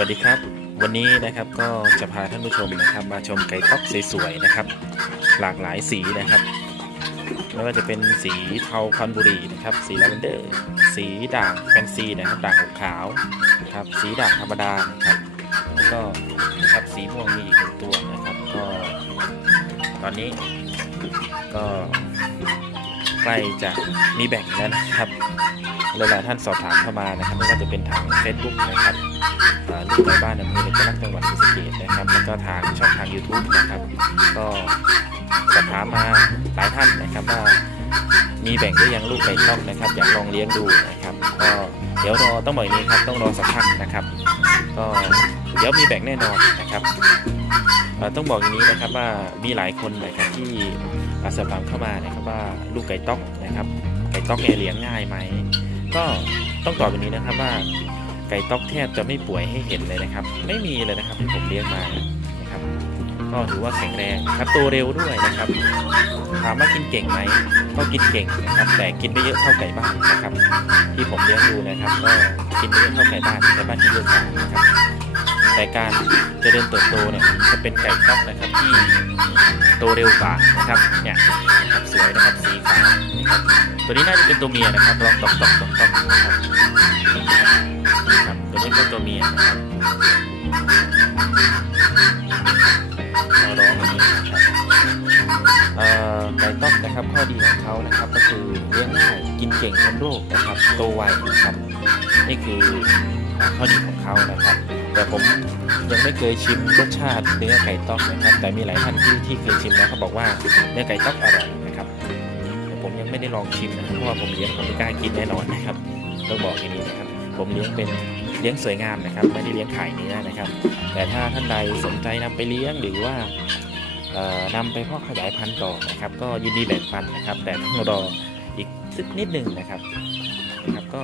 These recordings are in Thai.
วัสดีครับ วันนี้นะครับก็จะพาท่านผู้ชมนะครับ มาชมไก่ต๊อกสวยๆนะครับ หลากหลายสีนะครับไม่ว่าจะเป็นสีเทาคอนบุรีนะครับ สีลาเวนเดอร์ สีด่างแฟนซีนะครับด่างขาวนะครับ สีด่างธรรมดานะครับแล้วก็นะครับสีม่วงมีอีกหนึ่งตัวนะครับก็ตอนนี้ก็ใกล้จะมีแบ่งแล้วนะครับหลายๆท่านสอบถามเข้ามานะครับไม่ว่าจะเป็นทาง Facebook นะครับ ลูกไก่บ้านอำเภอเล็กนักจังหวัดศรีสะเกษนะครับ แล้วก็ทางช่องทาง YouTube นะครับ ก็สอบถามมาหลายท่านนะครับว่ามีแบ่งหรือยังลูกไก่ช่องนะครับ อยากลองเลี้ยงดูนะครับ ก็เดี๋ยวรอต้องบอกอย่างนี้ครับต้องรอสักพักนะครับ ก็เดี๋ยวมีแบ่งแน่นอนนะครับต้องบอกอย่างนี้นะครับว่ามีหลายคนนะครับที่สอบถามเข้ามานะครับว่าลูกไก่ต๊อกนะครับไก่ต๊อกเนี่ยเลี้ยงง่ายไหมก็ต้องตอบแบบนี้นะครับว่า ไก่ต๊อกแทบจะไม่ป่วยให้เห็นเลยนะครับ ไม่มีเลยนะครับที่ผมเลี้ยงมานะครับ ก็ถือว่าแข็งแรงครับโตเร็วด้วยนะครับถามว่ากินเก่งไหมก็กินเก่งนะครับ แต่กินไม่เยอะเท่าไก่บ้านนะครับ ที่ผมเลี้ยงดูนะครับ ก็กินไม่เยอะเท่าไก่บ้านไก่บ้านที่เยอะกว่านะครับแต่การเจริญเติบโตเนี่ยจะเป็นไก่ต๊อกนะครับที่โตเร็วกว่านะครับเนี่ยครับสวยนะครับสีขาวนะครับตัวนี้น่าจะเป็นตัวเมียนะครับลองตอกตอกตอกตอกนะครับ ตัวนี้เป็นตัวเมียนะครับเราร้องนี้นะครับเอ่อไก่ต๊อกนะครับข้อดีของเขานะครับก็คือเลี้ยงง่ายกินเก่งทนโรคนะครับโตไวนะครับนี่คือข้อดีของเขานะครับ แต่ผมยังไม่เคยชิมรสชาติเนื้อไก่ต๊อกนะครับ แต่มีหลายท่านที่ที่เคยชิมแล้วเขาบอกว่าเนื้อไก่ต๊อกอร่อยนะครับแต่ผมยังไม่ได้ลองชิมนะเพราะว่าผมเลี้ยงผมไม่กล้ากินแน่นอนนะครับต้องบอกอย่างนี้นะครับ ผมเลี้ยงเป็น เลี้ยงสวยงามนะครับไม่ได้เลี้ยงขายเนื้อนะครับ แต่ถ้าท่านใดสนใจนำไปเลี้ยงหรือว่าเอ่อนำไปเพาะขยายพันธุ์ต่อนะครับ ก็ยินดีแบ่งปันนะครับ แต่ต้องรออีกสักนิดหนึ่งนะครับนะครับก็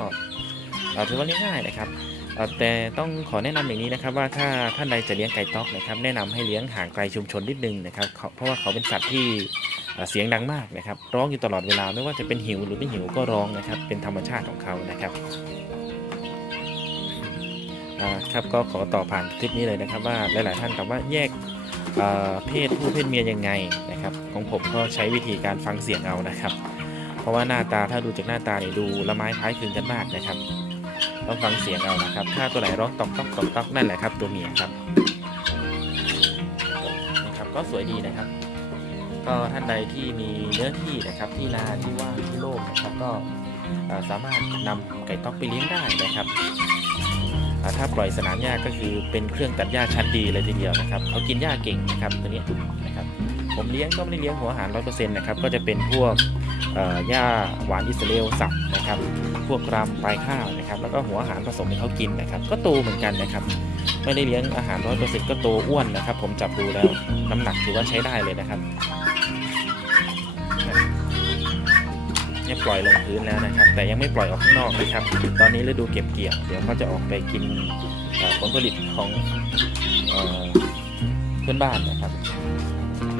เอ่อถือว่าเลี้ยงง่ายนะครับแต่ต้องขอแนะนำอย่างนี้นะครับว่าถ้าท่านใดจะเลี้ยงไก่ต๊อกนะครับ แนะนำให้เลี้ยงห่างไกลชุมชนนิดนึงนะครับ เพราะว่าเขาเป็นสัตว์ที่เสียงดังมากนะครับ ร้องอยู่ตลอดเวลาไม่ว่าจะเป็นหิวหรือไม่หิวก็ร้องนะครับ เป็นธรรมชาติของเขานะครับ ครับก็ขอต่อผ่านคลิปนี้เลยนะครับว่าหลาย ๆ ท่านถามว่าแยกเพศผู้เพศเมียยังไงนะครับของผมก็ใช้วิธีการฟังเสียงเอานะครับ เพราะว่าหน้าตาถ้าดูจากหน้าตาเนี่ยดูละไม้คล้ายคลึงกันมากนะครับต้องฟังเสียงเอานะครับ ถ้าตัวไหนร้องตอกตอกตอกตอกนั่นแหละครับตัวเมียครับนะครับก็สวยดีนะครับ ก็ท่านใดที่มีเนื้อที่นะครับที่นาที่ว่างที่โล่งนะครับก็สามารถนำไก่ต๊อกไปเลี้ยงได้นะครับ ถ้าปล่อยสนามหญ้าก็คือเป็นเครื่องตัดหญ้าชั้นดีเลยทีเดียวนะครับเขากินหญ้าเก่งนะครับตัวนี้นะครับผมเลี้ยงก็ไม่ได้เลี้ยงหัวอาหารร้อยเปอร์เซ็นต์นะครับก็จะเป็นพวกหญ้าหวานอิสราเอลสับนะครับพวกรำปลายข้าวนะครับแล้วก็หัวอาหารผสมให้เขากินนะครับ ก็โตเหมือนกันนะครับไม่ได้เลี้ยงอาหารร้อยเปอร์เซ็นต์ก็โตอ้วนนะครับ ผมจับดูแล้วน้ำหนักถือว่าใช้ได้เลยนะครับ ปล่อยลงพื้นแล้วนะครับ แต่ยังไม่ปล่อยออกข้างนอกนะครับ ตอนนี้ฤดูเก็บเกี่ยว เดี๋ยวเขาจะออกไปกินผลผลิตของเพื่อนบ้านนะครับ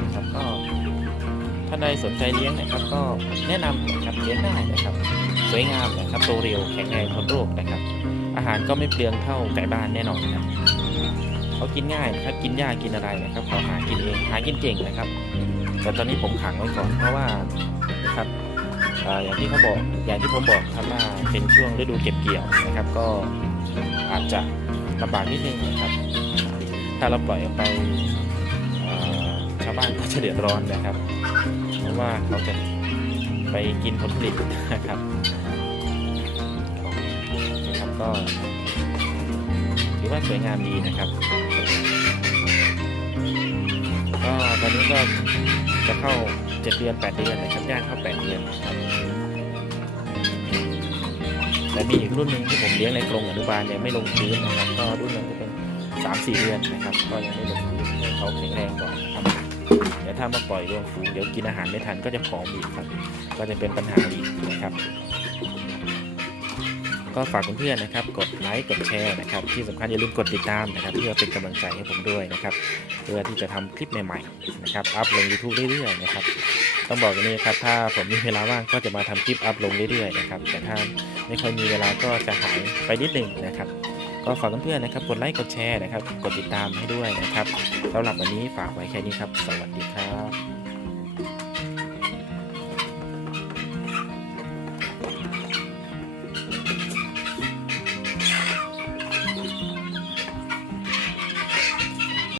นะครับก็ท่าใดสนใจเลี้ยงนะครับ ก็แนะนำนะครับเลี้ยงได้นะครับ สวยงามนะครับโตเร็วแข็งแรงทนโรคนะครับ อาหารก็ไม่เปลืองเท่าไก่บ้านแน่นอนครับเขากินง่ายนะครับกินหญ้ากินอะไรนะครับเขาหากินเองหากินเก่งนะครับ แต่ตอนนี้ผมขังไว้ก่อนเพราะว่านะครับ อย่างที่เขาบอกอย่างที่ผมบอกครับว่าเป็นช่วงฤดูเก็บเกี่ยวนะครับ ก็อาจจะลำบากนิดนึงนะครับ ถ้าเราปล่อยออกไปชาวบ้านก็จะเดือดร้อนนะครับ เพราะว่าเขาจะไปกินผลผลิตนะครับนะครับก็ถือว่าสวยงามดีนะครับก็ตอนนี้ก็จะเข้า 7 เดือน 8 เดือนนะครับย่างเข้า 8 เดือนครับ แต่มีอีกรุ่นหนึ่งที่ผมเลี้ยงในกรงอนุบาลยังไม่ลงพื้นนะครับก็รุ่นนั้นจะเป็น3-4เดือนนะครับ ก็ยังไม่ลงพื้นให้เขาแข็งแรงก่อนนะครับเดี๋ยวถ้ามาปล่อยรวมฝูงเดี๋ยวกินอาหารไม่ทันก็จะผอมอีกครับ ก็จะเป็นปัญหาอีกนะครับก็ฝากเพื่อนๆนะครับ กดไลค์กดแชร์นะครับ ที่สำคัญอย่าลืมกดติดตามนะครับ เพื่อเป็นกำลังใจให้ผมด้วยนะครับ เพื่อที่จะทำคลิปใหม่ๆนะครับ อัพลง YouTube เรื่อยๆนะครับ ต้องบอกอย่างนี้ครับ ถ้าผมมีเวลาว่างก็จะมาทำคลิปอัพลงเรื่อยๆนะครับ แต่ถ้า ไม่ค่อยมีเวลาก็จะหายไปนิดหนึ่งนะครับ ก็ฝากเพื่อนๆนะครับ กดไลค์กดแชร์นะครับ กดติดตามให้ด้วยนะครับสำหรับวันนี้ฝากไว้แค่นี้ครับ สวัสดีครับ